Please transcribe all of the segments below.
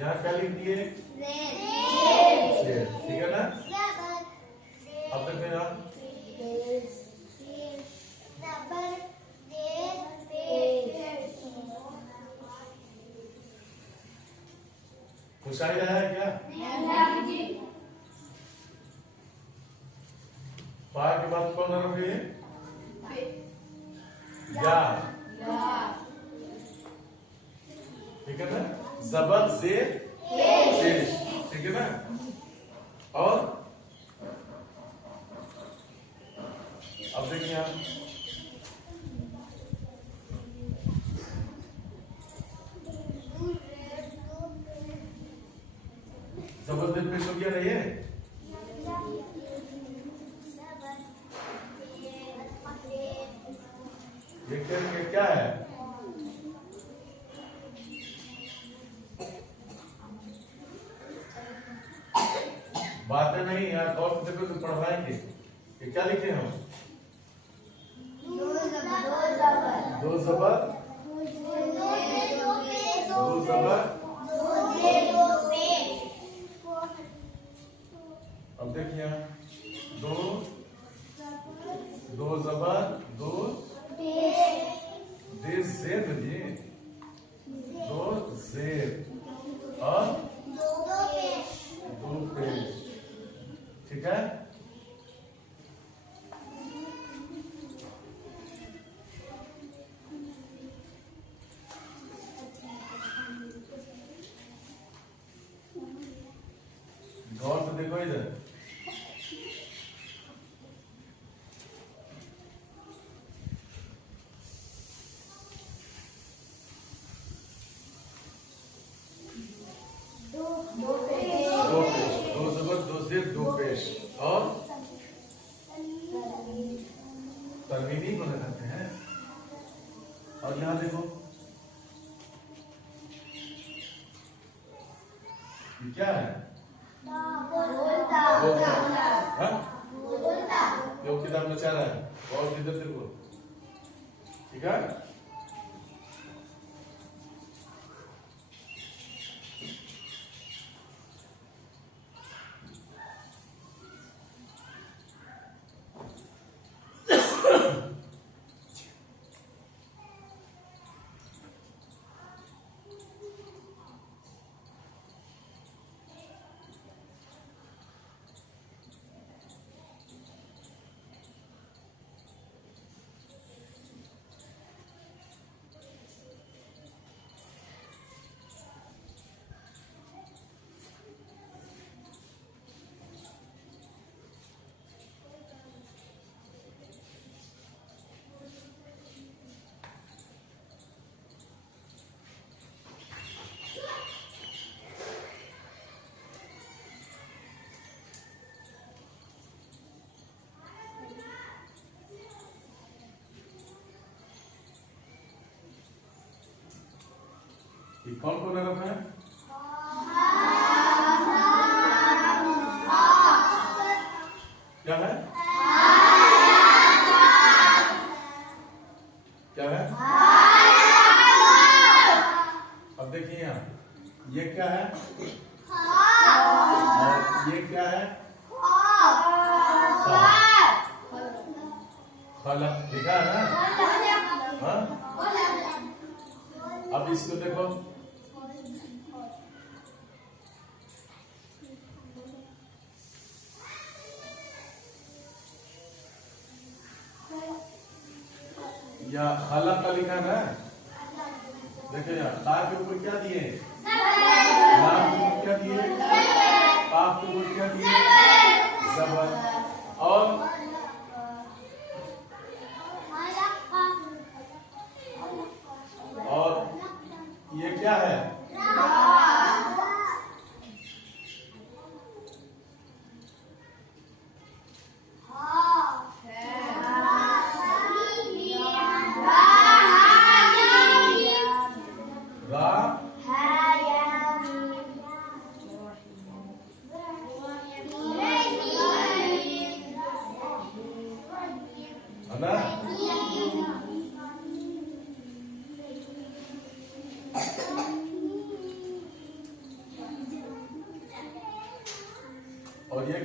यहाँ क्या लिख दिए? शेर। ठीक है ना? अब देखते हैं आप मुशाहिदा है क्या? पा के बाद कौन हर्फ है? या। ठीक है ना? जबर जेर पेश। ठीक है ना? और अब देखिए आप जबरदस्त पेश हो गया नहीं है? ये क्या है? बातें नहीं यार, और से देखो तो पढ़वाएंगे। ये क्या लिखे हम? दो जबर अब देखिए दो जबर दो दे जेर जी, दो जेर और दो पेश। ठीक है? गौर से देखो इधर। दो जबर दो जेर दो पेश और तरमीनी को लगाते हैं। और यहां देखो ये क्या है? जो किताब में चाह रहा है और इधर देखो। ठीक है? ये कौन कौन हरफ है? क्या है? क्या है? अब देखिए यहाँ ये क्या है और ये क्या है? खलक लिखा है ना? हाँ? अब इसको देखो या खलक का लिखा है। देखो यार ता के ऊपर क्या दिए? लाम के ऊपर क्या दिए? काफ के ऊपर क्या दिए? जबर। और ये क्या है?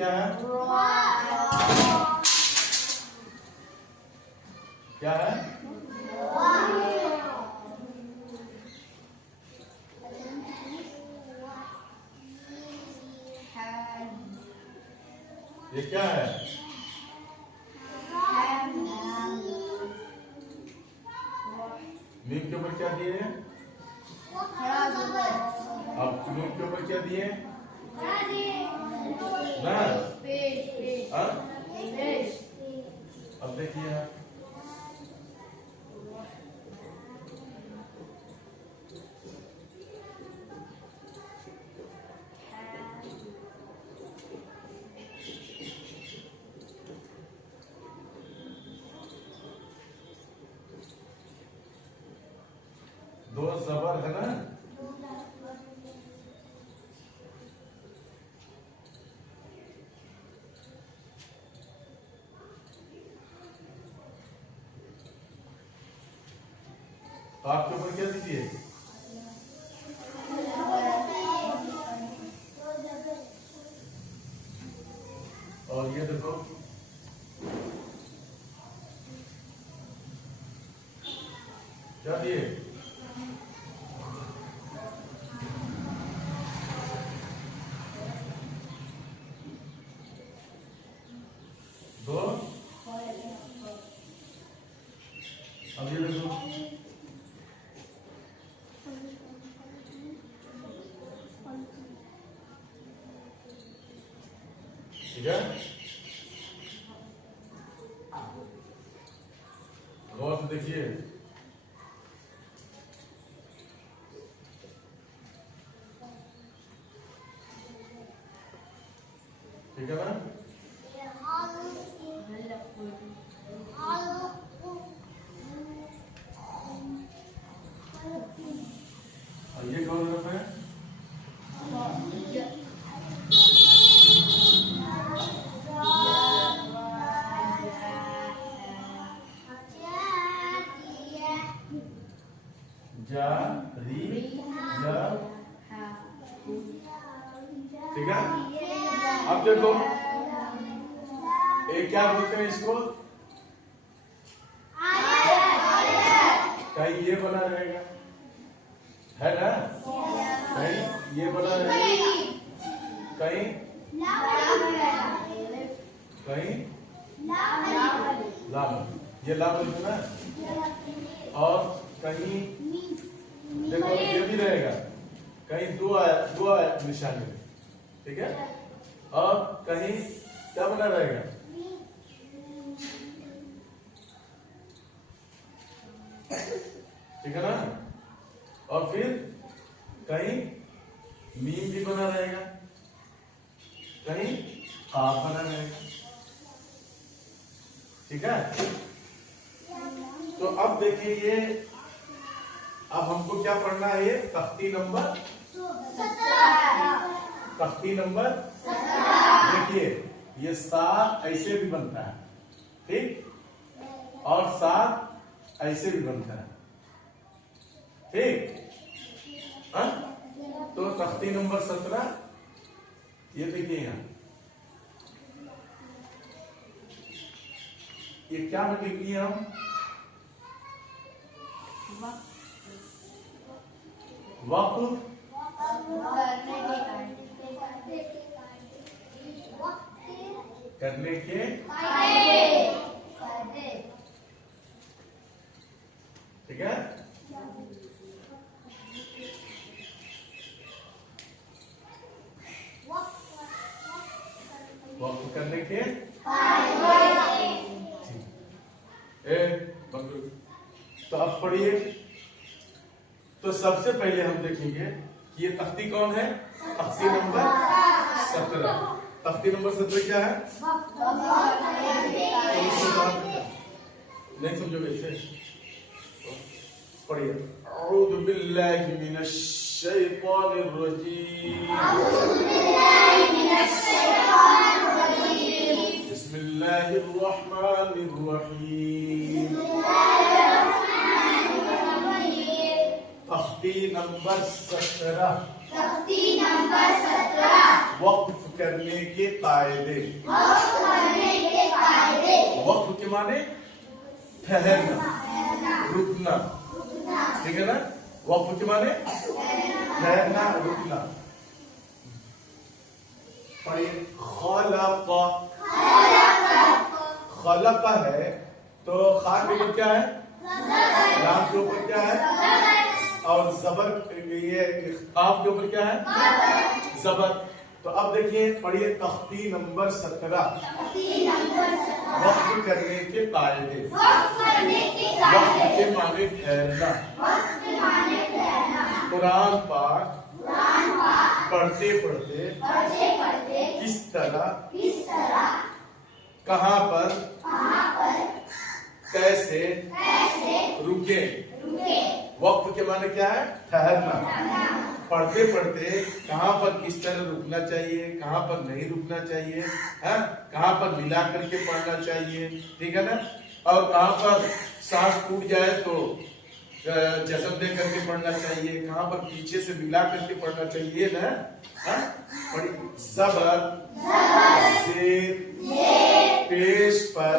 क्या है? क्या है? ये क्या है? मीम के ऊपर क्या दिए? अब मीम के ऊपर क्या दिए? ना अब देखिए आप, दो जबर है ना, तो आपके ऊपर क्या दीजिए? और ये देखो क्या दिए? दो। अब ये देखो ठीक है, गौर से देखिए, ठीक है ना? और ये कौन हरफ है? जा री या, ठीक है। अब देखो एक क्या बोलते हैं इसको? कहीं ये बना रहेगा है ना, कहीं ये बना रहेगा, कहीं कहीं लाभ, ये लाभ है ना, और कहीं देखो ये भी रहेगा, कहीं दो निशानी में, ठीक है, और कहीं क्या बना रहेगा? ठीक है ना, और फिर कहीं मीम भी बना रहेगा, कहीं काफ बना रहेगा, ठीक है। तो अब देखिए ये, अब हमको क्या पढ़ना है? ये तख्ती नंबर 17, तख्ती नंबर 17। देखिए ये 7 ऐसे भी बनता है, ठीक, और 7 ऐसे भी बनता है, ठीक, हाँ? तो तख्ती नंबर 17 ये देखिए यहाँ, ये क्या लिखिए हम? वक्त करने के, ठीक है, वक्त करने के, तो अब पढ़िए। तो सबसे पहले हम देखेंगे कि ये तख्ती कौन है? तख्ती नंबर 17। तख्ती नंबर 17 क्या है? नहीं समझोगे इसे? पढ़िए। अऊज़ु बिल्लाहि मिनश शैतानिर रजीम। बिस्मिल्लाहिर रहमानिर रहीम। तख्ती नंबर 17 तख्ती नंबर 17 वक्फ करने के कायदे। वक्फ करने के कायदे। वक्फ के माने ठहरना, रुकना, ठीक है ना। वक्फ के माने ठहरना, रुकना। पढ़िए खलक। खलक है तो खा के ऊपर क्या है, लाम के ऊपर क्या है, और जबर, ये काफ के ऊपर क्या है, जबर। तो अब देखिए पढ़िए तख्ती नंबर 17 वक्फ करने के कायदे। वक्फ के माने ठहरना। कुरान पाक पढ़ते पढ़ते किस तरह, कहाँ पर, कैसे रुके। वक्फ के माने क्या है, ठहरना। पढ़ते पढ़ते कहाँ पर किस तरह रुकना चाहिए, कहाँ पर नहीं रुकना चाहिए, है कहाँ पर मिला करके पढ़ना चाहिए, ठीक है ना। और कहाँ पर सांस टूट जाए तो जज़म दे करके पढ़ना चाहिए, कहाँ पर पीछे से मिला करके पढ़ना चाहिए ना। ज़बर ज़ेर पेश पर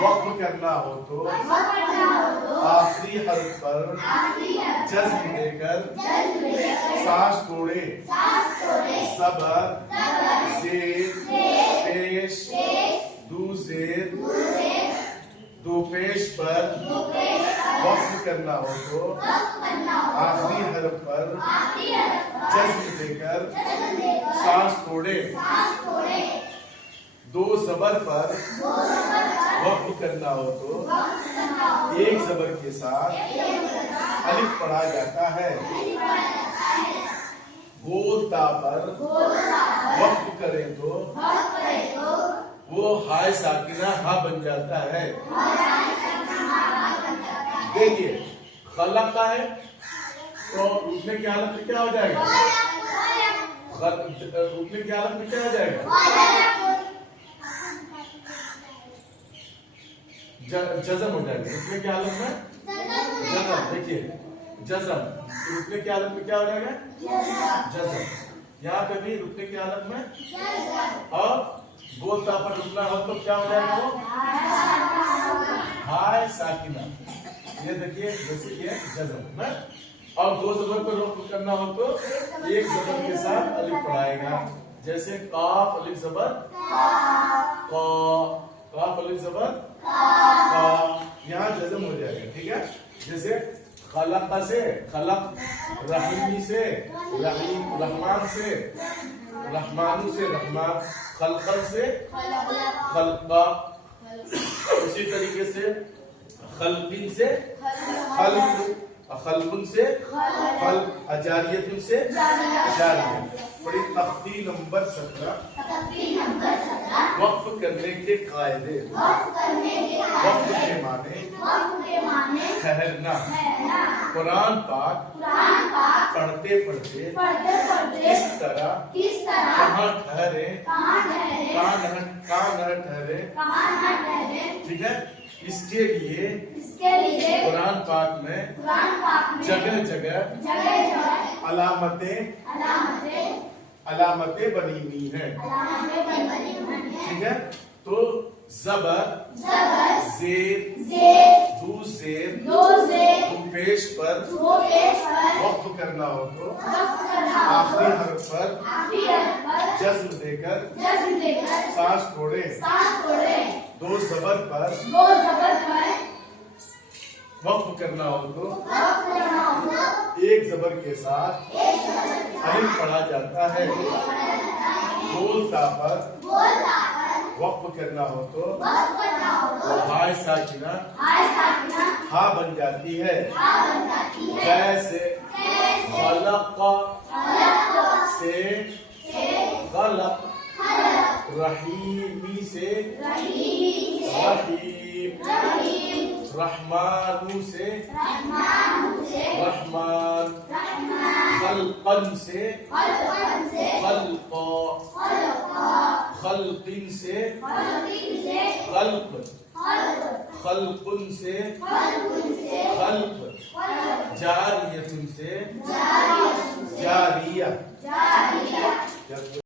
वक्फ करना हो तो आखिरी हर्फ पर जज़्म देकर सांस छोड़े। ज़बर ज़ेर पेश दू ज़ेर दो पेश पर वक्फ करना हो तो आखिरी हर्फ पर जज़्म देकर सांस छोड़े। दो ज़बर पर वक्फ करना हो तो एक ज़बर के साथ अलिफ पढ़ा जाता है। गोलता पर वक्फ करें तो वो हाय साकिना हा बन जाता है। देखिए खलक का है तो रुकने की हालत में क्या हो जाएगा, रुकने की हालत में क्या हो जाएगा, जज़म हो जाएगा। रुकने की हालत में जज़म। देखिए जज़म रुकने की हालत में क्या हो जाएगा, जज़म। यहाँ पे भी रुकने की हालत में, और बोलता पर रुकना हो तो क्या हो जाएगा, वो हाय साकिना। ये देखिए जैसे ये जज़म है। और दो ज़बर पर वक्फ करना हो तो एक ज़बर के साथ अलिफ पढ़ाएगा। जैसे काफ अलिफ ज़बर काफ अलिफ ज़बर यहाँ जज़म हो जाएगा, ठीक है। जैसे खलक से खलक, रहीमी से रहीम, रहमान से रहमानू से रहमान, खलकल से खलका, उसी तरीके से खलकिन से खल्क, खल्कुन से खल्क, अजारियतुन से अजारियत। पढ़ी तख्ती नंबर 17 वक्फ करने के कायदे। वक्फ के माने ठहरना। कुरान पाक पढ़ते पढ़ते किस तरह, कहाँ ठहरे, कहाँ न ठहरे, ठीक है। इसके लिए कुरान पाक में जगह जगह अलामतें बनी हुई हैं, ठीक है। तो ज़बर ज़ेर दू ज़ेर दो पेश पर वक्फ करना हो तो आखिरी हर्फ पर जज़्म देकर सांस छोड़े। दो ज़बर पर वक्फ करना हो तो एक ज़बर के साथ अलिफ पढ़ा जाता है। बोलता पर वक्फ करना हो तो हाय साकिना हा बन जाती है। जैसे खलक से खलक, रहीमी से रहीम, रहमानू से रहमान, खल्कन से खल्का, खल्किन से खल्क, खल्कुन से खल्क, जारियतुन से जारियत। दिया जा दिया। क्या